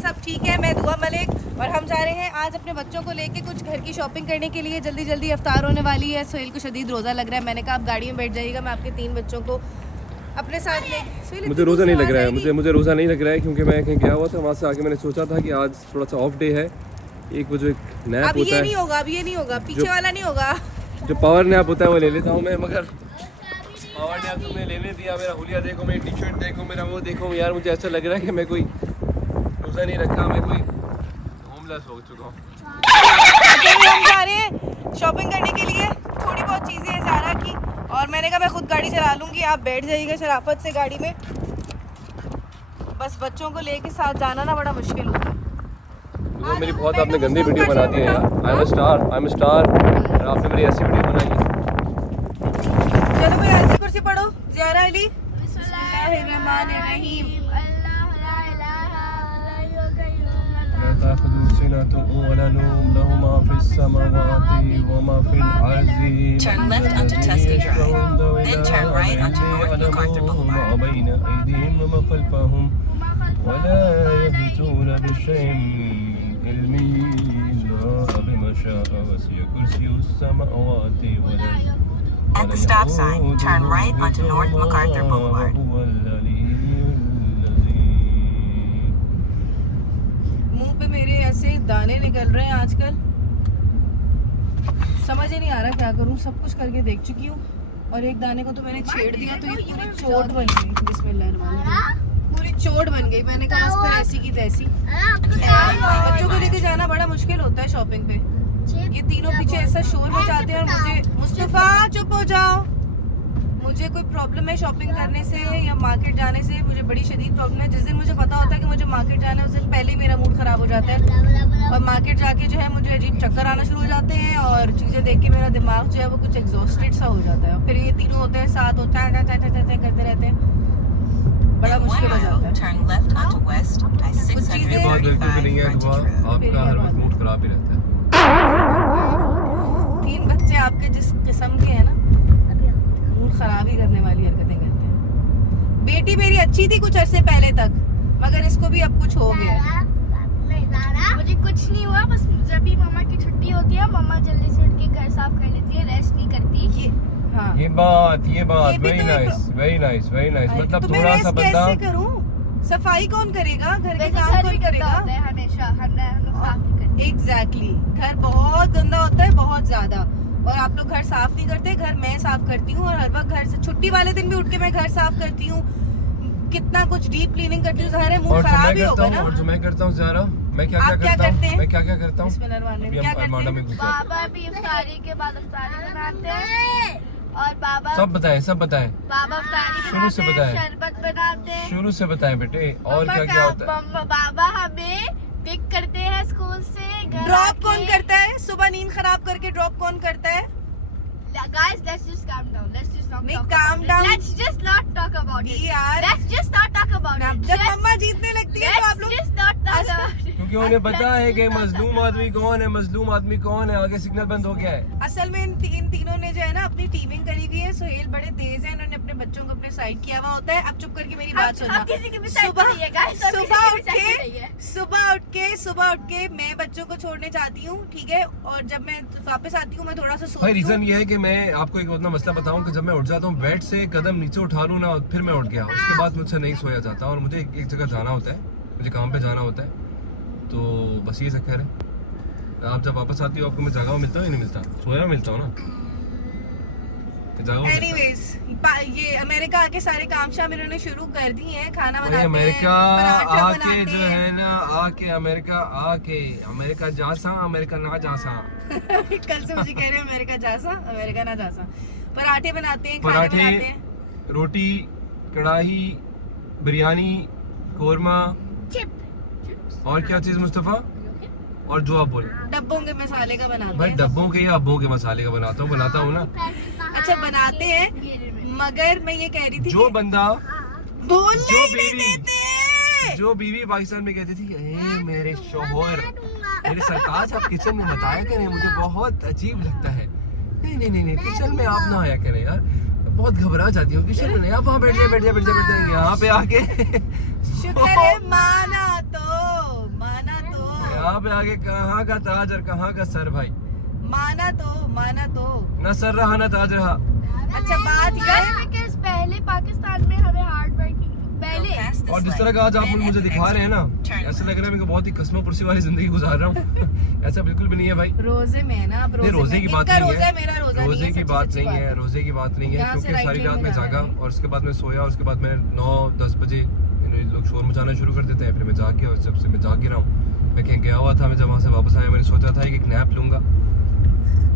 सब ठीक है। मैं दुआ मलिक और हम जा रहे हैं आज अपने बच्चों को लेके कुछ घर की शॉपिंग करने के लिए। जल्दी जल्दी इफ्तार होने वाली है। सोहेल को शदीद रोज़ा लग रहा है। मैंने कहा आप गाड़ी में बैठ जाइएगा, मैं आपके 3 बच्चों को अपने साथ ले। मुझे रोज़ा नहीं लग रहा है, मुझे रोज़ा नहीं लग रहा है क्योंकि मैं कहीं गया हुआ था, वहाँ से आके मैंने सोचा था कि आज थोड़ा सा ऑफ डे है। एक वो जो एक नैप अब होता ये है, नहीं होगा, अब ये नहीं होगा, पीछे वाला नहीं होगा। जो पावर नैप होता है वो ले लेता हूँ मैं, मगर पावर नैप तुमने लेने दिया। मेरा हुलिया देखो, मेरी टी शर्ट देखो, मेरा वो देखो यार, मुझे ऐसा लग रहा है कि मैं कोई रोज़ा नहीं रखा, मैं कोई होमलेस हो चुका हूँ। हम जा रहे हैं शॉपिंग करने के लिए, थोड़ी बहुत चीज़ें हैं ज़ारा की, और मैंने कहा मैं खुद गाड़ी चला लूँगी, आप बैठ जाइएगा शराफत से गाड़ी में। बस बच्चों को लेके साथ जाना ना बड़ा मुश्किल होता है। तो मेरी बहुत आपने गंदी वीडियो बना दी है यार। आई एम अ स्टार और आपने मेरी ऐसी वीडियो बनाई है। चलो भाई आयत कुर्सी पढ़ो। ज़ारा अली बिस्मिल्लाहिर्रहमानिर्रहीम। Turn left onto Tusky Drive, then turn right onto North MacArthur Boulevard. At the stop sign, turn right onto North MacArthur Boulevard. मुंह पे मेरे ऐसे दाने निकल रहे हैं आजकल, समझ ही नहीं आ रहा क्या करूं। सब कुछ करके देख चुकी हूँ और एक दाने को तो मैंने छेड़ दिया तो ये पूरी चोट बन गई। बिस्मिल्लाहिर्रहमानिर्रहीम, पूरी चोट बन गई। मैंने कहा बस फिर ऐसी की तैसी। बच्चों को लेके जाना बड़ा मुश्किल होता है शॉपिंग पे। ये तीनों पीछे ऐसा शोर मचाते हैं और मुझे, मुस्तफा चुप हो जाओ, मुझे कोई प्रॉब्लम है शॉपिंग करने से या मार्केट जाने से। मुझे बड़ी शदीद प्रॉब्लम है। जिस दिन मुझे पता होता है कि मुझे मार्केट जाना है उस दिन पहले ही मेरा मूड खराब हो जाता है और मार्केट जाके जो है मुझे अजीब चक्कर आना शुरू हो जाते हैं और चीज़ें देख के मेरा दिमाग जो है वो कुछ एग्जॉस्टेड सा हो जाता है। और फिर ये तीनों होते हैं साथ होता है करते रहते हैं, बड़ा मुश्किल हो जाता है। Turn left onto West at कुछ चीज़ें ये बात बिल्कुल भी नहीं है, Frontage Road. आपका हर वक्त मूड खराब ही रहता है। 3 बच्चे आपके जिस किस्म के हैं ना, मूड खराब ही करने वाली हरकतें करते हैं। बेटी मेरी अच्छी थी कुछ अरसे पहले तक, मगर इसको भी अब कुछ हो गया। मुझे कुछ नहीं हुआ, बस जब भी मम्मा की छुट्टी होती है मम्मा जल्दी से उठ के घर साफ कर लेती है, रेस्ट नहीं करती। हाँ, ये बात ये भी वेरी तो nice, very nice, very nice. मतलब तो मैं थोड़ा सा रेस्ट बंदा, कैसे करूं? सफाई कौन करेगा? घर के वैसे काम घर कौन भी गंदा करेगा? होता है हमेशा, हम लोग साफ नहीं करते। एग्जैक्टली, घर बहुत गंदा होता है, बहुत ज्यादा। और आप लोग घर साफ नहीं करते, घर मैं साफ करती हूँ और हर वक्त घर से छुट्टी वाले दिन भी उठ के मैं घर साफ करती हूँ, कितना कुछ डीप क्लीनिंग करती हूँ। ज़ाहिर है मूड खराब ही होगा ना। और जो मैं करता हूँ ज़ारा, मैं क्या आप क्या करते हैं? मैं क्या करता हूँ, बिस्मिल्लाहिर्रहमानिर्रहीम, क्या करते हैं? बाबा भी इफ्तारी के बाद इफ्तारी बनाते हैं और बाबा सब बताएं बाबा इफ्तारी शुरू से बनाते हैं, बताएं। शरबत बनाते हैं। शुरू से बताएं बेटे। और मम्मा क्या होता है? बाबा हमें पिक करते हैं स्कूल से, घर ड्रॉप आके। कौन करता है? सुबह नींद खराब करके ड्रॉप कौन करता है? Guys, let's just calm down. Let's just not नहीं, talk calm about down. it. Let's just not talk about it. यार, Let's just not talk about it. जब मम्मा जीतने लगती है तो आप Let's लोग just not talk about it. क्योंकि उन्हें पता है कि मजलूम आदमी कौन है, आगे सिग्नल बंद हो गया है। असल में इन तीनों ने जो है ना अपनी टीमिंग करी हुई है। सोहेल बड़े तेज है, इन्होंने अपने बच्चों को अपने साइड किया हुआ होता है। अब चुप करके मेरी बात सुनना। अब किसी की भी side पे नहीं है, guys. अब किसी सुबह की भी side पे नहीं है। सुबह उठ के मैं बच्चों को छोड़ने जाती हूँ, ठीक है, और जब मैं वापस आती हूँ मैं थोड़ा सा भाई सोती रीजन हूँ। ये है कि मैं आपको एक अपना मसला बताऊं कि जब मैं उठ जाता हूँ बेड से, कदम नीचे उठा लूँ ना, फिर मैं उठ गया, उसके बाद मुझसे नहीं सोया जाता और मुझे एक जगह जाना होता है, मुझे काम पे जाना होता है। तो बस ये चक्कर है। आप जब वापस आती हो आपको मैं जागा हुआ मिलता हूँ या नहीं मिलता? सोया हुआ मिलता हूँ ना, जागा हुआ मिलता हूँ। एनीवेज, ये अमेरिका आके सारे काम शाम इन्होंने शुरू कर दिए हैं। खाना बनाते हैं, अमेरिका पराठा आके बनाते जो हैं। है ना, अमेरिका जासा, अमेरिका ना जासा। कल से मुझे कह रहे हैं अमेरिका जासा, अमेरिका ना जासा। पराठे बनाते हैं, खाने पराठे, बनाते हैं, रोटी, कढ़ाई, बिरयानी, कोरमा, और क्या चीज मुस्तफा? और जो आप बोले। डब्बों के मसाले का बनाते भाई हैं। डब्बों के या अब्बों के मसाले का बनाता हूँ ना। अच्छा बनाते हैं, मगर मैं ये कह रही थी जो बंदा, बोलने जो ही नहीं बीवी- देते। जो बीवी पाकिस्तान में कहती थी कि ए मेरे शौहर, मेरे सरताज आप किचन में बताया करें, मुझे बहुत अजीब लगता है। नहीं किचन में आप ना आया करें यार, बहुत घबरा जाती हूँ किचन में। आप वहाँ बैठ जाए यहाँ पे आके। शुक्र है माना तो आप आगे कहाँ का ताज और कहाँ का सर भाई। माना तो ना सर रहा ना ताज रहा। अच्छा बात ये है बिकॉज़ पहले पाकिस्तान में हमें हार्ड वर्किंग पहले और जिस तरह का आज आप मुझे दिखा रहे हैं ना, ऐसा लग रहा है मैं बहुत ही कस्मों पुरसी वाली जिंदगी गुजार रहा हूँ। ऐसा बिल्कुल भी नहीं है भाई। रोजे में है ना, अब नहीं, रोजे की बात इनका नहीं रोजा है, मेरा रोजा रोजे नहीं की है, बात सच्ची नहीं है, रोजे की बात नहीं है, यहाँ से क्योंकि राइट सारी लेन रात में में जाना जागा है। और उसके बाद मैं सोया, उसके बाद मैंने 9-10 बजे लोग शोर मचाना शुरू कर देते हैं, फिर मैं जाग गया और जब से मैं जाग गिरा हूँ। मैं कहीं गया हुआ था, मैं जब वहाँ से वापस आया मैंने सोचा था कि एक नैप लूंगा,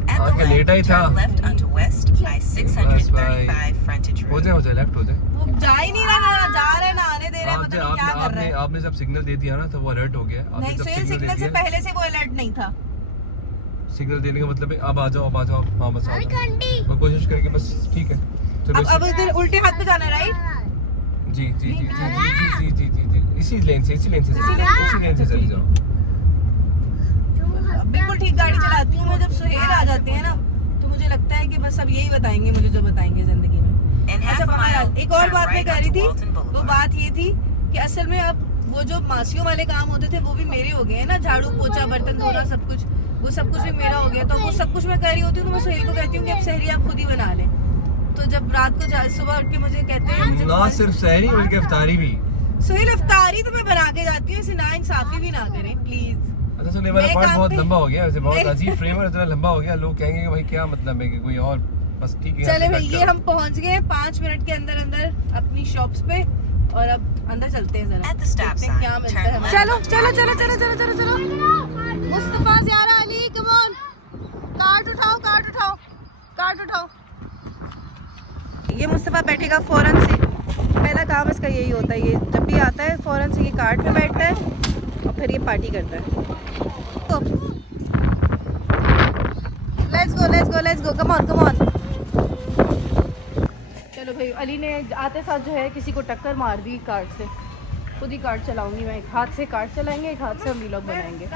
At the आके लेटा ही left, था। turn left onto West by 635 frontage हो road. जाए लेफ्ट हो जाए। वो जा ही नहीं रहा ना, जा रहा है ना आने दे रहा है, पता नहीं क्या कर रहा है। आपने जब सिग्नल दे दिया ना तो वो अलर्ट हो गया। आपने नहीं जब सोहेल, सिग्नल सिग्नल दे से दिया, पहले से वो अलर्ट नहीं था। सिग्नल देने का मतलब है अब आ जाओ हाँ बस आ जाओ। घंटी मैं कोशिश करेंगे बस, ठीक है चलो। अब इधर उल्टे हाथ पे जाना है, राइट? जी जी जी जी जी जी जी जी इसी लेन से चले जाओ। बिल्कुल ठीक गाड़ी चलाती हूँ मैं। जब सुहेल आ जाते हैं ना तो मुझे लगता है कि बस अब यही बताएंगे मुझे जो बताएंगे जिंदगी में। In half अच्छा a mile, बहरहाल एक और turn बात मैं right कह रही onto थी, Walton वो Boulevard. बात ये थी कि असल में अब वो जो मासियों वाले काम होते थे वो भी मेरे हो गए हैं ना, झाड़ू पोछा बर्तन धोना सब कुछ, वो सब कुछ भी मेरा हो गया। तो वो सब कुछ मैं कर रही होती हूँ तो मैं सुहेल को कहती हूँ कि अब सहरी आप खुद ही बना लें। तो जब रात को सुबह उठ के मुझे कहते हैं मुझे ना सिर्फ सहरी बल्कि इफ्तारी भी। सुहेल इफ्तारी तो मैं बना के जाती हूँ, ऐसे ना इंसाफी भी ना करें प्लीज। अच्छा सुनने वाला मेरे पार्ट काम बहुत पे- लंबा हो गया वैसे, बहुत मेरे- अजीब फ्रेम है, इतना लंबा हो गया, लोग कहेंगे कि भाई क्या मतलब है कि कोई और, बस ठीक है। चले यहाँ भाई से ये कट हम पहुंच गए 5 मिनट के अंदर अंदर अपनी शॉप्स पे, और अब अंदर चलते हैं जरा, At the stop देखते हैं क्या sign, मिलता turn है। left. चलो चलो चलो चलो चलो चलो चलो Mustafa Ziyara Ali come on, card उठाओ कार्ड उठाओ कार्ड उठाओ। ये मुस्तफा बैठेगा फौरन से, पहला काम इसका यही होता है, ये जब भी आता है फौरन से ये कार्ड पे बैठता है और फिर ये पार्टी करता है। Let's go come on. चलो भाई, अली ने आते साथ जो है किसी को टक्कर मार दी कार्ड से। खुद ही कार्ड चलाऊंगी मैं, एक हाथ से कार्ड चलाएंगे, एक हाथ से हम व्लॉग बनाएंगे।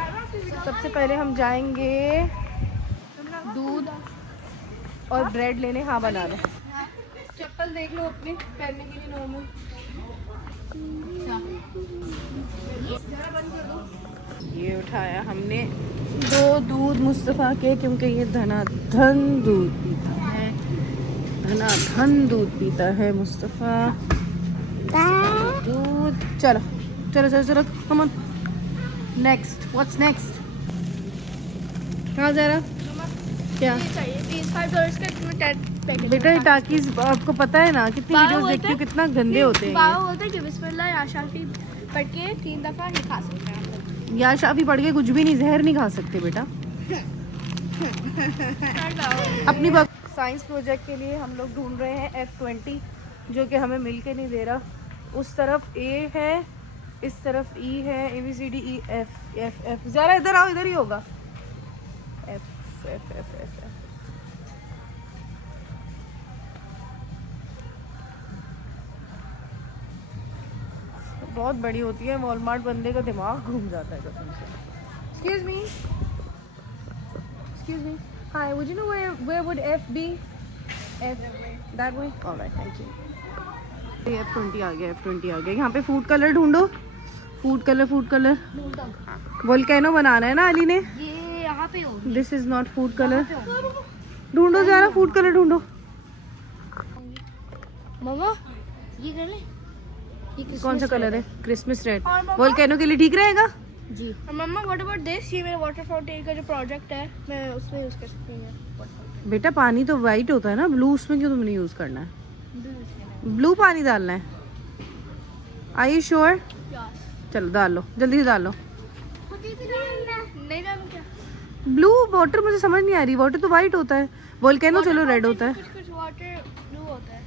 सबसे पहले हम जाएंगे दूध और ब्रेड लेने। हाँ बना लो। चप्पल देख लो अपने पहनने के लिए नॉर्मल। ये उठाया हमने 2 दूध मुस्तफ़ा के, क्योंकि ये धनाधन दूध पीता है, धनाधन दूध पीता है मुस्तफ़ा। दूध चलो चलो चलो चलो come on. Next what's next? कहाँ जा रहा? क्या $5 का पैकेट बेटा ये टाकीज आपको पता है ना कितनी वीडियोस देखती हूँ, कितना गंदे होते हैं बाबा बोलते हैं कि बिस्मिल्लाह या शाफी पढ़ के 3 दफा नहीं खा सकते हैं। ये। या शाफी पढ़ के कुछ भी नहीं, जहर नहीं खा सकते बेटा। अपनी साइंस प्रोजेक्ट के लिए हम लोग ढूंढ रहे हैं F20, जो कि हमें मिल के नहीं दे रहा। उस तरफ A है, इस तरफ E है, ABCDEF। ज़रा इधर आओ, इधर ही होगा। F। बहुत बड़ी होती है, वॉलमार्ट बंदे का दिमाग घूम जाता है कसम से। Excuse me. Hi, would you know where would F be? F that way? All right, thank you. ये F20 आ गया। यहाँ पे फूड कलर ढूंढो। फूड कलर वोल्केनो बनाना है ना अली ने। ये यहाँ पे होगी। This is not food colour. ढूंढो जरा, फूड कलर ढूंढो। मम्मा ये कर ले। कौन सा कलर है? Christmas red. और मम्मा- वोल्केनो के लिए ठीक रहेगा जी। मम्मा व्हाट अबाउट दिस? ये मेरा वाटर फाउंटेन का जो प्रोजेक्ट है, मैं उसमें यूज कर सकती हूँ। बेटा पानी तो वाइट होता है ना, ब्लू उसमें क्यों तुमने यूज करना है? ब्लू पानी डालना है। Are you sure? चलो डाल लो, जल्दी से डाल लो। नहीं डालूं क्या? ब्लू वाटर मुझे समझ नहीं आ रही, वाटर तो वाइट होता है, वोल्केनो चलो रेड होता है। कुछ वाटर ब्लू होता है,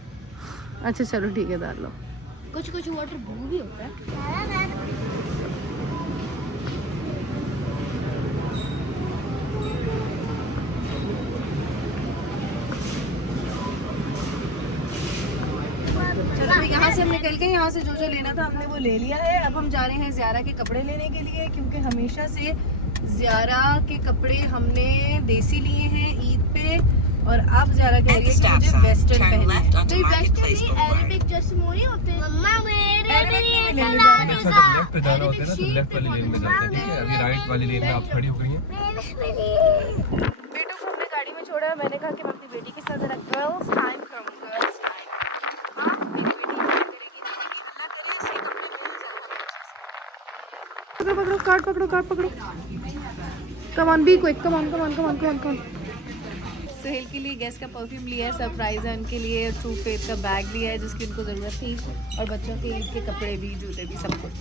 अच्छा चलो ठीक है डाल लो। कुछ वाटर ब्लू भी होता है। चलो भाई, यहाँ से हम निकल के, यहाँ से जो जो लेना था हमने वो ले लिया है। अब हम जा रहे हैं ज़ियारा के कपड़े लेने के लिए, क्योंकि हमेशा से ज़ियारा के कपड़े हमने देसी लिए हैं ईद पे, और अब ज़ियारा कह रही है कि मुझे वेस्टर्न पहनना है। onto Marketplace Boulevard. अरेबिक जैसे मोनी होते हैं। मम्मा मेरे अच्छा जब लेफ्ट पे जाना होता है ना तो लेफ्ट वाली लेन में जाते हैं, ठीक है? अभी राइट वाली लेन में आप खड़ी हो गई हैं। बेटों को हमने गाड़ी में छोड़ा। मैंने कहा कि मैं अपनी बेटी के साथ जरा गर्ल्स टाइम करूँ, गर्ल्स टाइम। हाँ, मेरी बेटी करेगी ना, अल्लाह करे ऐसे कपड़े नहीं जाते। पकड़ो पकड़ो कार्ड पकड़ो। Come on, be quick, come on. Suhel के लिए गैस का परफ्यूम लिया है, सरप्राइज है उनके लिए। ट्रू फेथ का बैग लिया है जिसकी उनको ज़रूरत थी, और बच्चों के ईद के कपड़े भी, जूते भी, सब कुछ।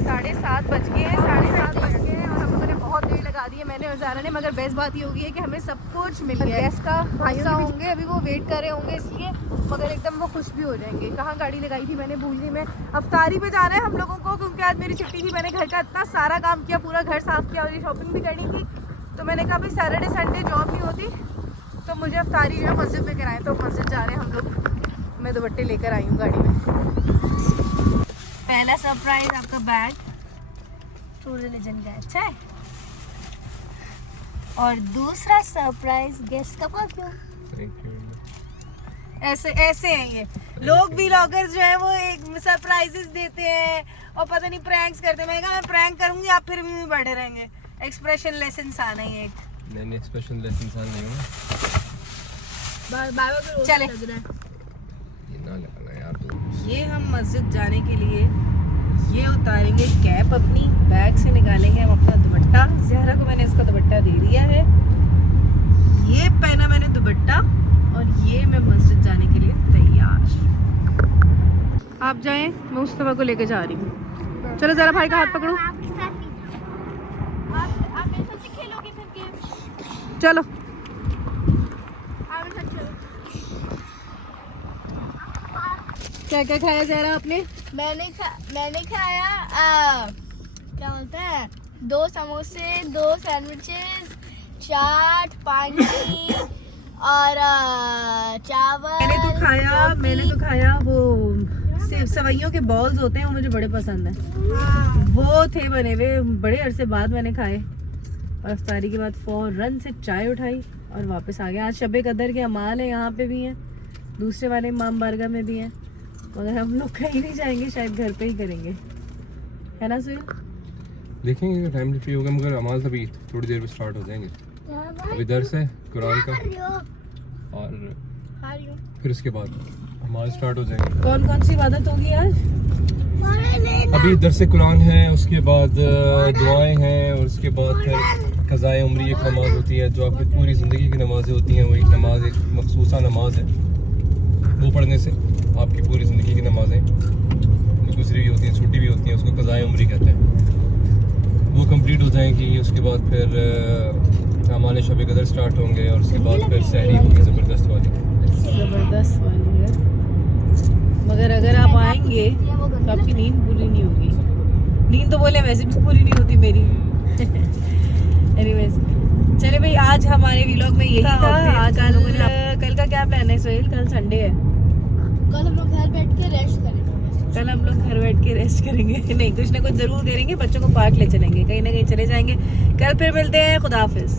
7:30 बज गए हैं, और हम लोगों ने बहुत देर लगा दी है, मैंने और ज़ारा ने। मगर बेस्ट बात ये होगी है कि हमें सब कुछ मिल गया है। गैस का भाइयों होंगे, अभी वो वेट कर रहे होंगे इसलिए, मगर एकदम वो खुश भी हो जाएंगे। कहाँ गाड़ी लगाई थी मैंने, भूल गई मैं। अफ्तारी पे जाना है हम लोगों को, क्योंकि आज मेरी छुट्टी थी। मैंने घर का इतना सारा काम किया, पूरा घर साफ किया, और ये शॉपिंग भी करनी थी। तो मैंने कहा भाई सैटरडे संडे जॉब नहीं होती, तो मुझे अफ्तारी जो है मस्जिद में कराएं। तो मस्जिद जा रहे हैं हम लोग। मैं दुपट्टे लेकर आई हूँ गाड़ी में। पहला सरप्राइज आपका बैग, ट्रू रिलीजन का, अच्छा है। और दूसरा सरप्राइज गेस्ट का परफ्यूम। Thank you. ऐसे हैं ये लोग, व्लॉगर्स जो है वो एक सरप्राइजेस देते हैं और पता नहीं प्रैंक्स करते हैं। मैंने कहा मैं प्रैंक करूंगी, आप फिर भी बढ़े रहेंगे। एक्सप्रेशन लेसन आना ही एक। नहीं एक्सप्रेशन लेसन नहीं हूँ। चले, ये ना लगाना यार तू। ये हम मस्जिद जाने के लिए ये उतारेंगे कैप अपनी, बैग से निकालेंगे हम अपना दुपट्टा। ज़हरा को मैंने इसका दुपट्टा दे दिया है, ये पहना मैंने दुपट्टा, और ये मैं मस्जिद जाने के लिए तैयार। आप जाएं, मैं मुस्तफा को लेके जा रही हूँ। चलो ज़रा भाई का हाथ पकड़ो, चलो। क्या क्या खाया ज़हरा आपने? मैंने खाया क्या बोलते हैं, 2 समोसे, 2 सैंडविचेस, चाट, पानी और चावल। मैंने तो खाया वो सवैयों के बॉल्स होते हैं, वो मुझे बड़े पसंद हैं। हाँ। वो थे बने हुए, बड़े अरसे बाद मैंने खाए। और अफ्तारी के बाद फौरन से चाय उठाई और वापस आ गए। आज शब कदर के अमाल है, यहाँ पे भी हैं, दूसरे वाले इमाम बारगाह में भी हैं। मगर हम लोग कहीं नहीं जाएंगे, शायद घर पे ही करेंगे, है ना सुहेल? देखेंगे टाइम फ्री होगा, मगर नमाज अभी थोड़ी देर में स्टार्ट हो जाएंगे। अभी दर्स है कुरान का, और फिर उसके बाद नमाज स्टार्ट हो जाएंगे। कौन कौन सी इबादत होगी आज? अभी दर्स कुरान है, उसके बाद दुआएं हैं, और उसके बाद फिर क़ज़ाए उम्री एक नमाज होती है, जो आपकी पूरी ज़िंदगी की नमाज़ें होती हैं। वो एक नमाज, एक मखसूसा नमाज है, वो पढ़ने से आपकी पूरी ज़िंदगी की नमाज़ें दूसरी भी होती हैं, छुट्टी भी होती हैं, उसको क़ज़ाए उम्री कहते हैं, वो कंप्लीट हो जाएंगी। उसके बाद फिर हमारे शब कदर स्टार्ट होंगे, और उसके बाद फिर सहरी होगी ज़बरदस्त वाली है। मगर अगर आप आएंगे तो आपकी नींद पूरी नहीं होगी। नींद तो बोले वैसे भी पूरी नहीं होती मेरी। एनीवेज, चले भाई, आज हमारे व्लॉग में यही था। आज कल का क्या प्लान है सुहेल? कल संडे है, कल हम लोग घर बैठ के रेस्ट करेंगे। कल हम लोग घर बैठ के रेस्ट करेंगे। नहीं, कुछ ना कुछ जरूर करेंगे, बच्चों को पार्क ले चलेंगे, कहीं ना कहीं चले जाएंगे। कल फिर मिलते हैं, खुदा हाफिज।